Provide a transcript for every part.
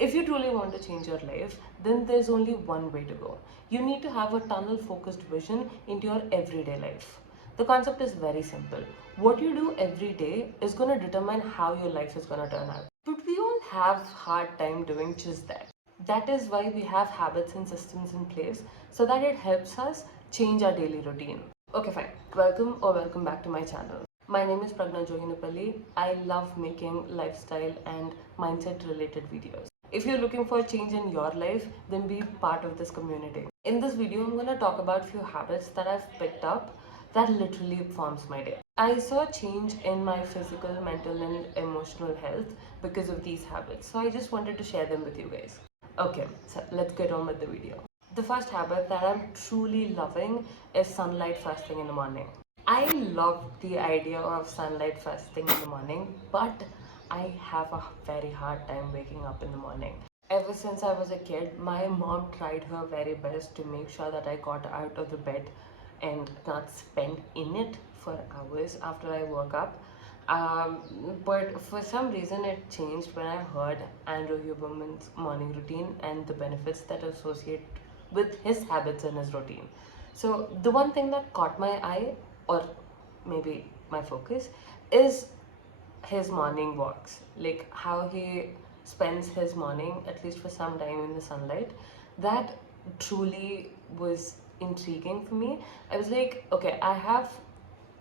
If you truly want to change your life, then there's only one way to go. You need to have a tunnel focused vision into your everyday life. The concept is very simple. What you do every day is going to determine how your life is going to turn out. But we all have hard time doing just that. That is why we have habits and systems in place so that it helps us change our daily routine. Okay, fine. Welcome back to my channel. My name is Pragna Joginapalli. I love making lifestyle and mindset related videos. If you're looking for a change in your life, then be part of this community. In this video, I'm going to talk about few habits that I've picked up that literally forms my day. I saw change in my physical, mental, and emotional health because of these habits. So I just wanted to share them with you guys. Okay, so let's get on with the video. The first habit that I'm truly loving is sunlight first thing in the morning. I love the idea of sunlight first thing in the morning, but I have a very hard time waking up in the morning. Ever since I was a kid, my mom tried her very best to make sure that I got out of the bed and not spend in it for hours after I woke up. Um, but for some reason, it changed when I heard Andrew Huberman's morning routine and the benefits that associate with his habits and his routine. So, the one thing that caught my eye, or maybe my focus, is his morning walks, like how he spends his morning at least for some time in the sunlight. That truly was intriguing for me. I was like, okay, I'll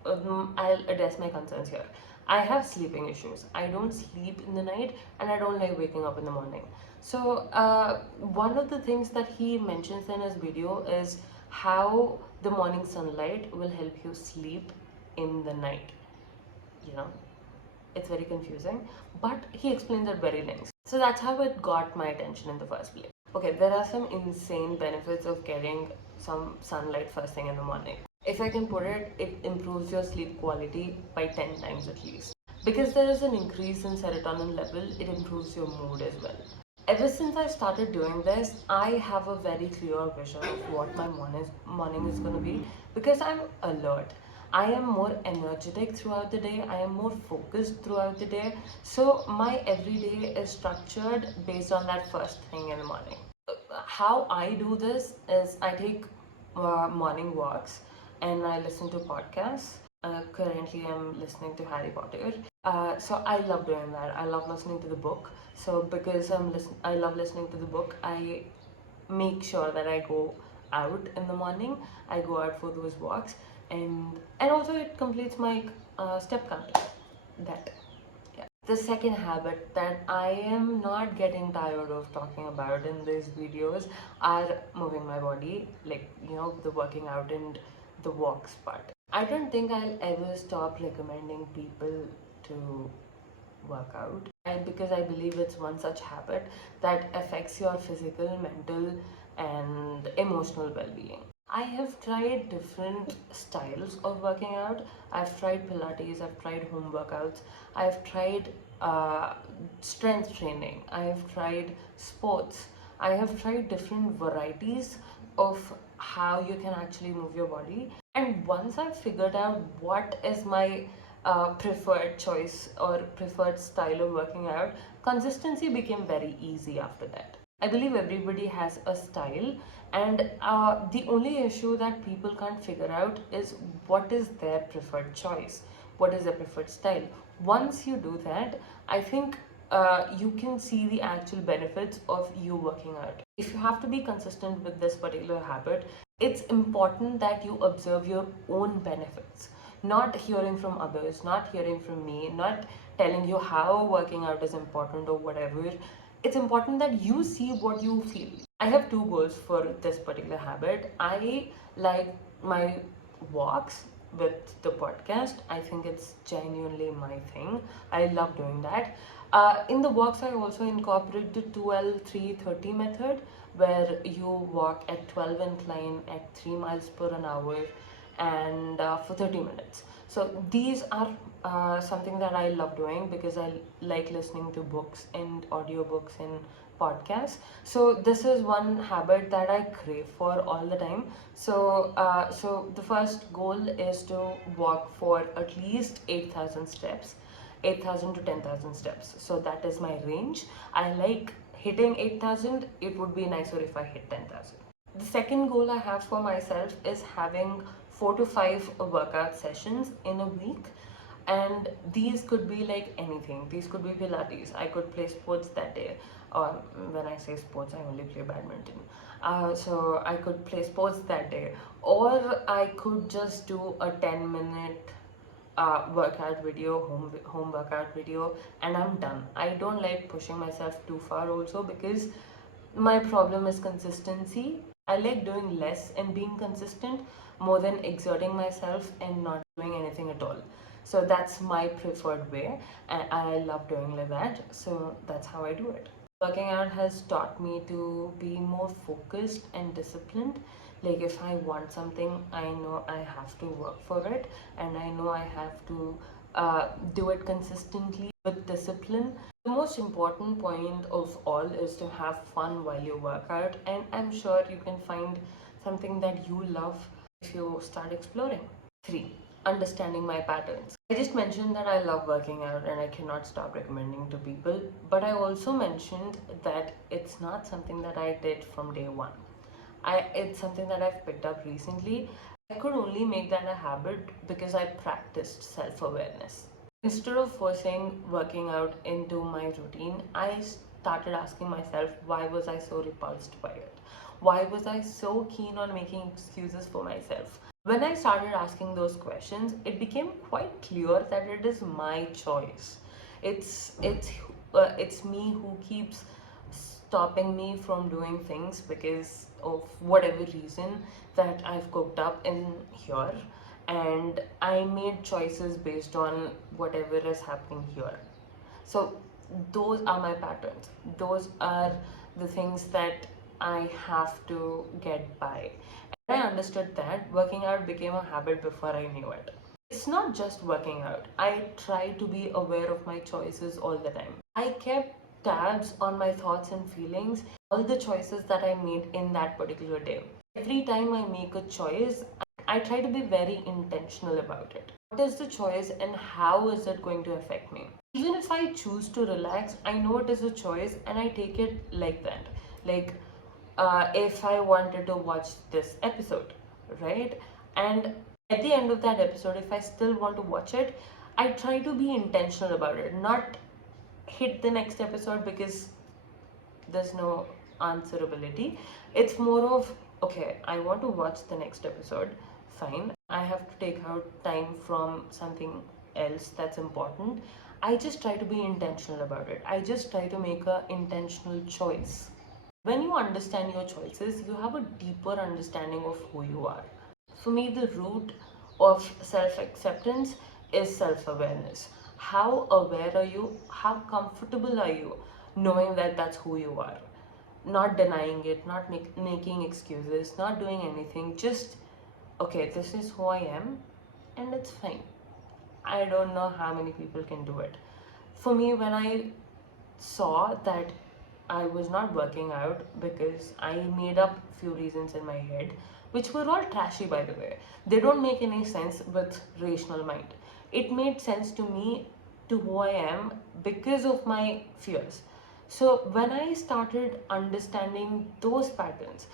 address my concerns here. I have sleeping issues. I don't sleep in the night and I don't like waking up in the morning. So one of the things that he mentions in his video is how the morning sunlight will help you sleep in the night. You know, it's very confusing, but he explains at very length. So that's how it got my attention in the first place. Okay, there are some insane benefits of getting some sunlight first thing in the morning. If I can put it, it improves your sleep quality by 10 times at least. Because there is an increase in serotonin level, it improves your mood as well. Ever since I started doing this, I have a very clear vision of what my morning is going to be because I'm alert. I am more energetic throughout the day. I am more focused throughout the day. So my everyday is structured based on that first thing in the morning. How I do this is I take morning walks and I listen to podcasts. Currently, I'm listening to Harry Potter. So I love doing that. I love listening to the book. So because I love listening to the book, I make sure that I go out in the morning. I go out for those walks, and also it completes my step count. That. Yeah. The second habit that I am not getting tired of talking about in these videos are moving my body, like the working out and the walks part. I don't think I'll ever stop recommending people to work out, and because I believe it's one such habit that affects your physical, mental, and emotional well-being. I have tried different styles of working out. I've tried Pilates, I've tried home workouts, I've tried strength training, I have tried sports, I have tried different varieties of how you can actually move your body. And once I've figured out what is my preferred choice or preferred style of working out, consistency became very easy after that. I believe everybody has a style, and the only issue that people can't figure out is what is their preferred choice, what is their preferred style. Once you do that, I think you can see the actual benefits of you working out. If you have to be consistent with this particular habit, it's important that you observe your own benefits, not hearing from others, not hearing from me, not telling you how working out is important or whatever. It's important that you see what you feel. I have two goals for this particular habit. I like my walks with the podcast. I think it's genuinely my thing. I love doing that. In the walks, I also incorporate the 12-3-30 method, where you walk at 12 incline at 3 miles per an hour and for 30 minutes. So these are something that I love doing because I like listening to books and audiobooks and podcasts. So this is one habit that I crave for all the time. So the first goal is to walk for at least 8,000 steps. 8,000 to 10,000 steps. So that is my range. I like hitting 8,000, it would be nicer if I hit 10,000. The second goal I have for myself is having 4 to 5 workout sessions in a week, and these could be like anything. These could be Pilates. I could play sports that day, or when I say sports, I only play badminton. So I could play sports that day, or I could just do a 10-minute workout video, home workout video, and I'm done. I don't like pushing myself too far also, because my problem is consistency. I like doing less and being consistent more than exerting myself and not doing anything at all. So that's my preferred way, and I love doing like that. So that's how I do it. Working out has taught me to be more focused and disciplined. Like if I want something, I know I have to work for it, and I know I have to do it consistently with discipline. The most important point of all is to have fun while you work out, and I'm sure you can find something that you love if you start exploring. 3. Understanding my patterns. I just mentioned that I love working out and I cannot stop recommending to people, but I also mentioned that it's not something that I did from day one. It's something that I've picked up recently. I could only make that a habit because I practiced self-awareness. Instead of forcing working out into my routine, I started asking myself, why was I so repulsed by it? Why was I so keen on making excuses for myself? When I started asking those questions, it became quite clear that it is my choice. It's me who keeps stopping me from doing things because of whatever reason that I've cooked up in here, and I made choices based on whatever is happening here. So those are my patterns. Those are the things that I have to get by. And I understood that working out became a habit before I knew it. It's not just working out. I try to be aware of my choices all the time. I kept tabs on my thoughts and feelings, all the choices that I made in that particular day. Every time I make a choice, I try to be very intentional about it. What is the choice and how is it going to affect me? Even if I choose to relax, I know it is a choice and I take it like that. Like, if I wanted to watch this episode, right? And at the end of that episode, if I still want to watch it, I try to be intentional about it, not hit the next episode because there's no answerability. It's more of, okay, I want to watch the next episode, fine. I have to take out time from something else that's important. I just try to be intentional about it. I just try to make an intentional choice. When you understand your choices, you have a deeper understanding of who you are. For me, the root of self acceptance is self awareness. How aware are you? How comfortable are you knowing that that's who you are? Not denying it, not making excuses, not doing anything. Just, okay, this is who I am, and it's fine. I don't know how many people can do it. For me, when I saw that I was not working out because I made up few reasons in my head, which were all trashy by the way. They don't make any sense with rational mind. It made sense to me, to who I am, because of my fears. So when I started understanding those patterns,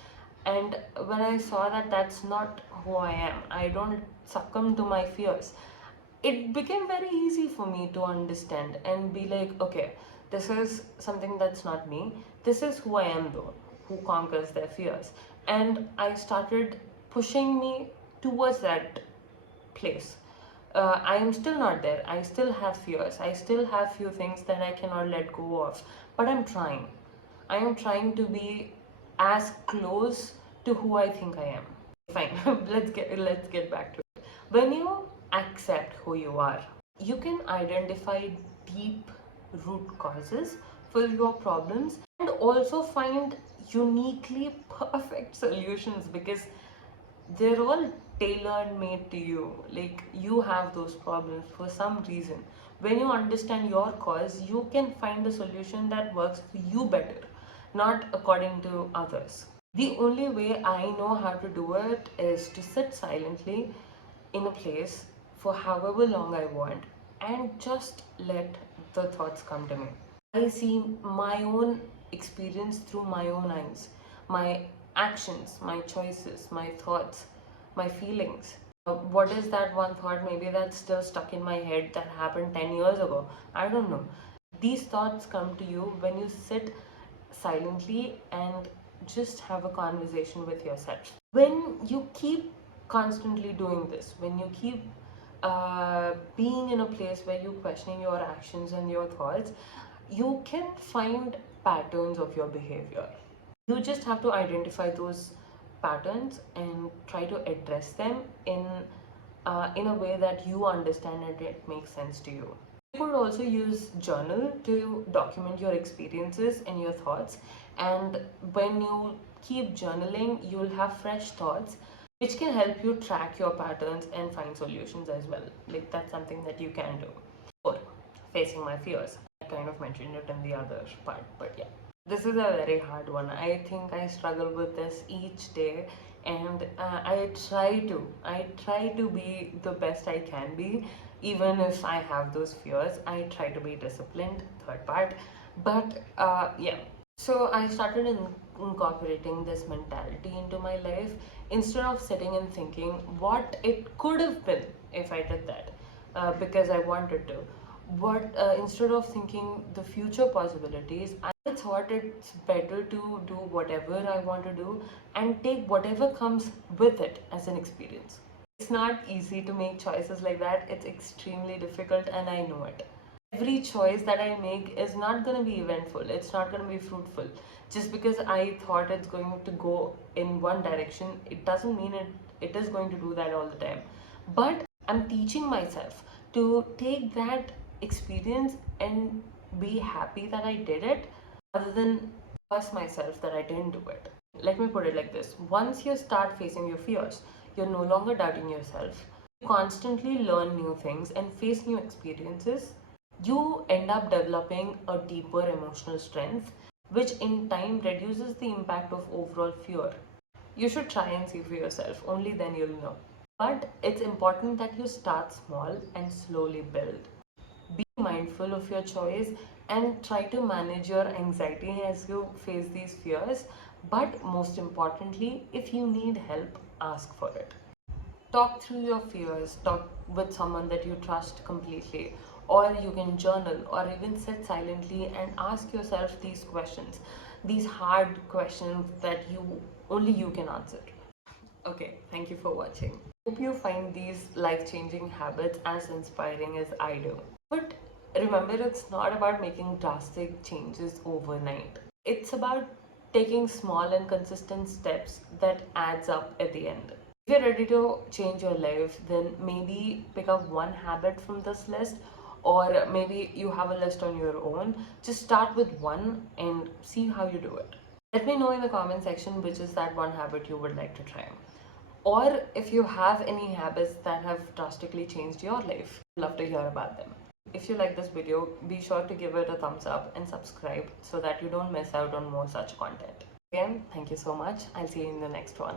and when I saw that that's not who I am, I don't succumb to my fears, it became very easy for me to understand and be like, okay, this is something that's not me. This is who I am, though, who conquers their fears. And I started pushing me towards that place. I am still not there. I still have fears. I still have few things that I cannot let go of. But I'm trying. I am trying to be as close to who I think I am. Fine. let's get back to it. When you accept who you are, you can identify deep root causes for your problems and also find uniquely perfect solutions, because they're all tailor made to you. Like, you have those problems for some reason. When you understand your cause, you can find a solution that works for you better, not according to others. The only way I know how to do it is to sit silently in a place for however long I want and just let the thoughts come to me. I see my own experience through my own eyes, my actions, my choices, my thoughts, my feelings. What is that one thought maybe that's still stuck in my head that happened 10 years ago? I don't know. These thoughts come to you when you sit silently and just have a conversation with yourself. When you keep constantly doing this, when you keep being in a place where you're questioning your actions and your thoughts, you can find patterns of your behavior. You just have to identify those patterns and try to address them in a way that you understand and it makes sense to you. You could also use journal to document your experiences and your thoughts. And when you keep journaling, you'll have fresh thoughts, which can help you track your patterns and find solutions as well. Like that's something that you can do. Or facing my fears. I kind of mentioned it in the other part, but yeah. This is a very hard one. I think I struggle with this each day, and I try to be the best I can be, even if I have those fears. I try to be disciplined. Third part, but yeah. So I started incorporating this mentality into my life instead of sitting and thinking what it could have been if I did that because I wanted to. What instead of thinking the future possibilities, I thought it's better to do whatever I want to do and take whatever comes with it as an experience. It's not easy to make choices like that. It's extremely difficult, and I know it. Every choice that I make is not going to be eventful, it's not going to be fruitful. Just because I thought it's going to go in one direction, it doesn't mean it is going to do that all the time. But I'm teaching myself to take that experience and be happy that I did it rather than curse myself that I didn't do it. Let me put it like this: once you start facing your fears, you're no longer doubting yourself. You constantly learn new things and face new experiences. You end up developing a deeper emotional strength, which in time reduces the impact of overall fear. You should try and see for yourself, only then you'll know. But it's important that you start small and slowly build. Be mindful of your choice and try to manage your anxiety as you face these fears. But most importantly, if you need help, ask for it. Talk through your fears, talk with someone that you trust completely, or you can journal or even sit silently and ask yourself these questions, these hard questions that only you can answer. Okay, thank you for watching. Hope you find these life-changing habits as inspiring as I do. But remember, it's not about making drastic changes overnight. It's about taking small and consistent steps that adds up at the end. If you're ready to change your life, then maybe pick up one habit from this list, or maybe you have a list on your own. Just start with one and see how you do it. Let me know in the comment section which is that one habit you would like to try. Or if you have any habits that have drastically changed your life, I'd love to hear about them. If you like this video, be sure to give it a thumbs up and subscribe so that you don't miss out on more such content. Again, thank you so much. I'll see you in the next one.